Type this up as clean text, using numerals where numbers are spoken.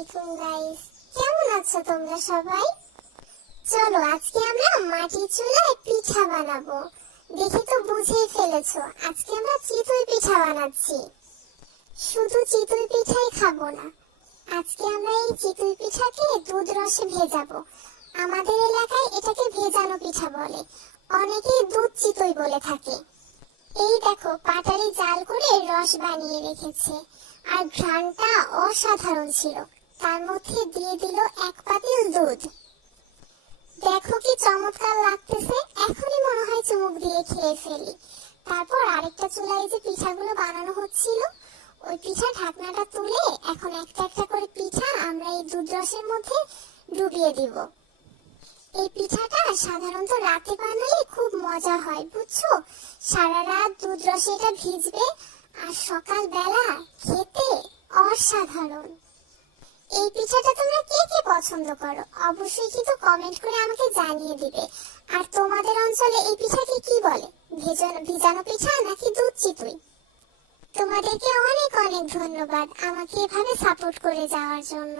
আলাইকুম গাইস, কেমন আছো তোমরা সবাই? চলো আজকে আমরা মাটির চুলায় পিঠা বানাবো। দেখে তো বুঝেই ফেলেছো, আজকে আমরা চিতই পিঠা বানাচ্ছি। শুধু চিতই পিঠাই খাবো না, আজকে আমরা এই চিতই পিঠাকে দুধ রসে ভেজাবো। আমাদের এলাকায় এটাকে ভেজানো পিঠা বলে, অনেকেই দুধ চিতই বলে থাকে। এই দেখো, পাটালি জাল করে রস বানিয়ে রেখেছে, আর ঘ্রাণটা অসাধারণ ছিল। তার মধ্যে দিয়ে দিল এক পাতিল দুধ। দেখো কি চমৎকার লাগতেছে, এখনই মনে হয় চুমুক দিয়ে খেয়ে ফেলি। তারপর আরেকটা চুলায় যে পিঠাগুলো বানানো হচ্ছিল, ওই পিঠা ঢাকনাটা তুলে এখন একটা একটা করে পিঠা আমরা এই দুধ রসের মধ্যে ডুবিয়ে দিব। এই পিঠাটা সাধারণত রাতে বানালে খুব মজা হয়, বুঝছো? সারা রাত দুধ রসে এটা ভিজবে, আর সকাল বেলা খেতে অসাধারণ। এই পিঠাটা তোমরা কে কে পছন্দ করো অবশ্যই কিন্তু কমেন্ট করে আমাকে জানিয়ে দিবে। আর তোমাদের অঞ্চলে এই পিঠাকে কি বলে, ভিজানো পিঠা নাকি দুধ চিতই? তোমাদেরকে অনেক অনেক ধন্যবাদ আমাকে এভাবে সাপোর্ট করে যাওয়ার জন্য।